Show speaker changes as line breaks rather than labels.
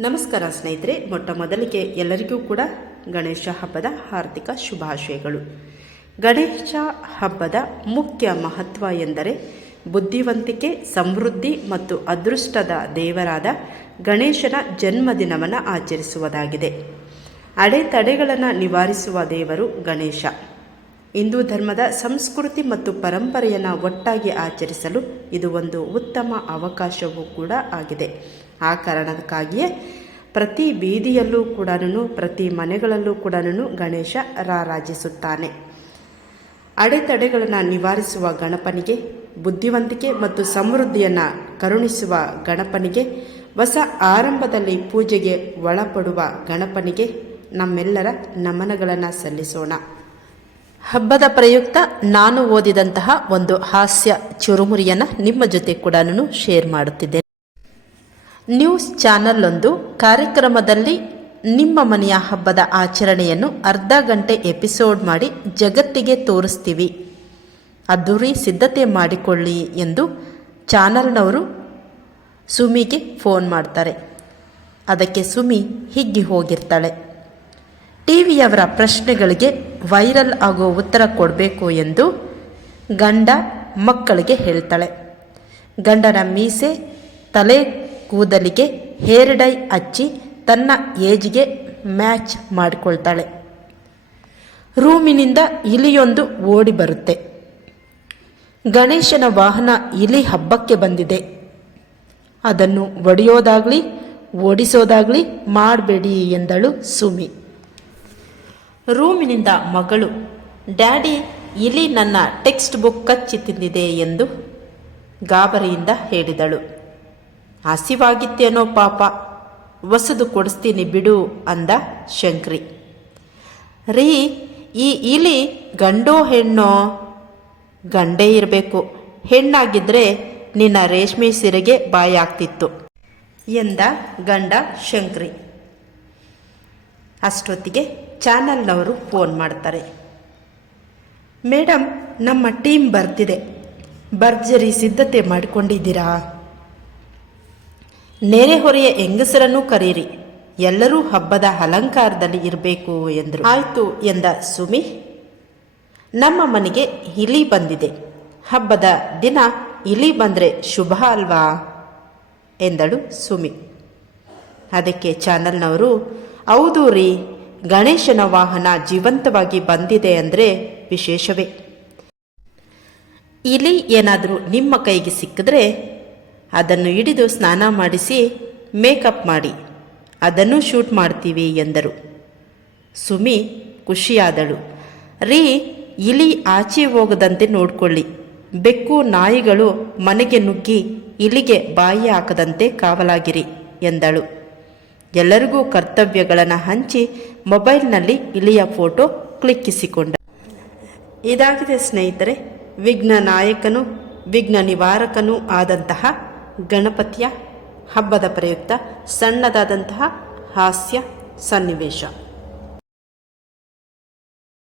ನಮಸ್ಕಾರ ಸ್ನೇಹಿತರೆ, ಮೊಟ್ಟ ಮೊದಲಿಗೆ ಎಲ್ಲರಿಗೂ ಕೂಡ ಗಣೇಶ ಹಬ್ಬದ ಹಾರ್ದಿಕ ಶುಭಾಶಯಗಳು. ಗಣೇಶ ಹಬ್ಬದ ಮುಖ್ಯ ಮಹತ್ವ ಎಂದರೆ ಬುದ್ಧಿವಂತಿಕೆ, ಸಮೃದ್ಧಿ ಮತ್ತು ಅದೃಷ್ಟದ ದೇವರಾದ ಗಣೇಶನ ಜನ್ಮದಿನವನ್ನು ಆಚರಿಸುವುದಾಗಿದೆ. ಅಡೆತಡೆಗಳನ್ನು ನಿವಾರಿಸುವ ದೇವರು ಗಣೇಶ. ಹಿಂದೂ ಧರ್ಮದ ಸಂಸ್ಕೃತಿ ಮತ್ತು ಪರಂಪರೆಯನ್ನು ಒಟ್ಟಾಗಿ ಆಚರಿಸಲು ಇದು ಒಂದು ಉತ್ತಮ ಅವಕಾಶವೂ ಕೂಡ ಆಗಿದೆ. ಆ ಕಾರಣಕ್ಕಾಗಿಯೇ ಪ್ರತಿ ಬೀದಿಯಲ್ಲೂ ಕೂಡ ಪ್ರತಿ ಮನೆಗಳಲ್ಲೂ ಕೂಡ ಗಣೇಶ ರಾರಾಜಿಸುತ್ತಾನೆ. ಅಡೆತಡೆಗಳನ್ನು ನಿವಾರಿಸುವ ಗಣಪನಿಗೆ, ಬುದ್ಧಿವಂತಿಕೆ ಮತ್ತು ಸಮೃದ್ಧಿಯನ್ನು ಕರುಣಿಸುವ ಗಣಪನಿಗೆ, ಹೊಸ ಆರಂಭದಲ್ಲಿ ಪೂಜೆಗೆ ಒಳಪಡುವ ಗಣಪನಿಗೆ ನಮ್ಮೆಲ್ಲರ ನಮನಗಳನ್ನು ಸಲ್ಲಿಸೋಣ. ಹಬ್ಬದ ಪ್ರಯುಕ್ತ ನಾನು ಓದಿದಂತಹ ಒಂದು ಹಾಸ್ಯ ಚುರುಮುರಿಯನ್ನು ನಿಮ್ಮ ಜೊತೆ ಕೂಡ ನಾನು ಶೇರ್ ಮಾಡುತ್ತಿದ್ದೇನೆ. ನ್ಯೂಸ್ ಒಂದು ಕಾರ್ಯಕ್ರಮದಲ್ಲಿ ನಿಮ್ಮ ಮನೆಯ ಹಬ್ಬದ ಆಚರಣೆಯನ್ನು ಅರ್ಧ ಗಂಟೆ ಎಪಿಸೋಡ್ ಮಾಡಿ ಜಗತ್ತಿಗೆ ತೋರಿಸ್ತೀವಿ. ಅದ್ದೂರಿ ಸಿದ್ಧತೆ ಮಾಡಿಕೊಳ್ಳಿ ಎಂದು ಚಾನಲ್ನವರು ಸುಮಿಗೆ ಫೋನ್ ಮಾಡ್ತಾರೆ. ಅದಕ್ಕೆ ಸುಮಿ ಹಿಗ್ಗಿ ಹೋಗಿರ್ತಾಳೆ. ಟಿವಿಯವರ ಪ್ರಶ್ನೆಗಳಿಗೆ ವೈರಲ್ ಆಗೋ ಉತ್ತರ ಕೊಡಬೇಕು ಎಂದು ಗಂಡ ಮಕ್ಕಳಿಗೆ ಹೇಳ್ತಾಳೆ. ಗಂಡನ ಮೀಸೆ, ತಲೆ ಕೂದಲಿಗೆ ಹೇರ್ ಡೈ ಹಚ್ಚಿ ತನ್ನ ಏಜ್ಗೆ ಮ್ಯಾಚ್ ಮಾಡಿಕೊಳ್ತಾಳೆ. ರೂಮಿನಿಂದ ಇಲಿಯೊಂದು ಓಡಿ ಬರುತ್ತೆ. ಗಣೇಶನ ವಾಹನ ಇಲಿ ಹಬ್ಬಕ್ಕೆ ಬಂದಿದೆ. ಅದನ್ನು ಒಡೆಯೋದಾಗ್ಲಿ, ಓಡಿಸೋದಾಗ್ಲಿ ಮಾಡಬೇಡಿ ಎಂದಳು ಸುಮಿ. ರೂಮಿನಿಂದ ಮಗಳು, ಡ್ಯಾಡಿ ಇಲಿ ನನ್ನ ಟೆಕ್ಸ್ಟ್ ಬುಕ್ ಕಚ್ಚಿ ತಿಂದಿದೆ ಎಂದು ಗಾಬರಿಯಿಂದ ಹೇಳಿದಳು. ಹಸಿವಾಗಿತ್ತೇನೋ ಪಾಪ, ಹೊಸದು ಕೊಡಿಸ್ತೀನಿ ಬಿಡು ಅಂದ ಶಂಕ್ರಿ. ರೀ, ಈ ಇಲಿ ಗಂಡೋ ಹೆಣ್ಣೋ? ಗಂಡೇ ಇರಬೇಕು. ಹೆಣ್ಣಾಗಿದ್ದರೆ ನಿನ್ನ ರೇಷ್ಮೆ ಸೀರೆಗೆ ಬಾಯಾಗ್ತಿತ್ತು ಎಂದ ಗಂಡ ಶಂಕ್ರಿ. ಅಷ್ಟೊತ್ತಿಗೆ ಚಾನಲ್ನವರು ಫೋನ್ ಮಾಡ್ತಾರೆ. ಮೇಡಮ್ ನಮ್ಮ ಟೀಮ್ ಬರ್ತಿದೆ. ಭರ್ಜರಿ ಸಿದ್ಧತೆ ಮಾಡಿಕೊಂಡಿದ್ದೀರಾ? ನೆರೆಹೊರೆಯ ಹೆಂಗಸರನ್ನು ಕರೀರಿ. ಎಲ್ಲರೂ ಹಬ್ಬದ ಅಲಂಕಾರದಲ್ಲಿ ಇರಬೇಕು, ಎಂದರು. ಆಯಿತು, ಎಂದ ಸುಮಿ. ನಮ್ಮ ಮನೆಗೆ ಇಲಿ ಬಂದಿದೆ. ಹಬ್ಬದ ದಿನ ಇಲಿ ಬಂದರೆ ಶುಭ ಅಲ್ವಾ? ಎಂದಳು ಸುಮಿ. ಅದಕ್ಕೆ ಚಾನಲ್ನವರು, ಹೌದು ರೀ. ಗಣೇಶನ ವಾಹನ ಜೀವಂತವಾಗಿ ಬಂದಿದೆ ಅಂದರೆ ವಿಶೇಷವೇ. ಇಲಿ ಏನಾದರೂ ನಿಮ್ಮ ಕೈಗೆ ಸಿಕ್ಕಿದ್ರೆ ಅದನ್ನು ಹಿಡಿದು ಸ್ನಾನ ಮಾಡಿಸಿ ಮೇಕಪ್ ಮಾಡಿ, ಅದನ್ನು ಶೂಟ್ ಮಾಡ್ತೀವಿ ಎಂದರು. ಸುಮಿ ಖುಷಿಯಾದಳು. ರೀ, ಇಲಿ ಆಚೆ ಹೋಗದಂತೆ ನೋಡಿಕೊಳ್ಳಿ. ಬೆಕ್ಕು ನಾಯಿಗಳು ಮನೆಗೆ ನುಗ್ಗಿ ಇಲಿಗೆ ಬಾಯಿ ಹಾಕದಂತೆ ಕಾವಲಾಗಿರಿ ಎಂದಳು. ಎಲ್ಲರಿಗೂ ಕರ್ತವ್ಯಗಳನ್ನು ಹಂಚಿ ಮೊಬೈಲ್ನಲ್ಲಿ ಇಲಿಯ ಫೋಟೋ ಕ್ಲಿಕ್ಕಿಸಿಕೊಂಡ. ಇದಾಗಿದೆ ಸ್ನೇಹಿತರೆ, ವಿಘ್ನ ನಾಯಕನು, ವಿಘ್ನ ನಿವಾರಕನೂ ಆದಂತಹ ಗಣಪತಿಯ ಹಬ್ಬದ ಪ್ರಯುಕ್ತ ಸಣ್ಣದಾದಂತಹ ಹಾಸ್ಯ ಸನ್ನಿವೇಶ.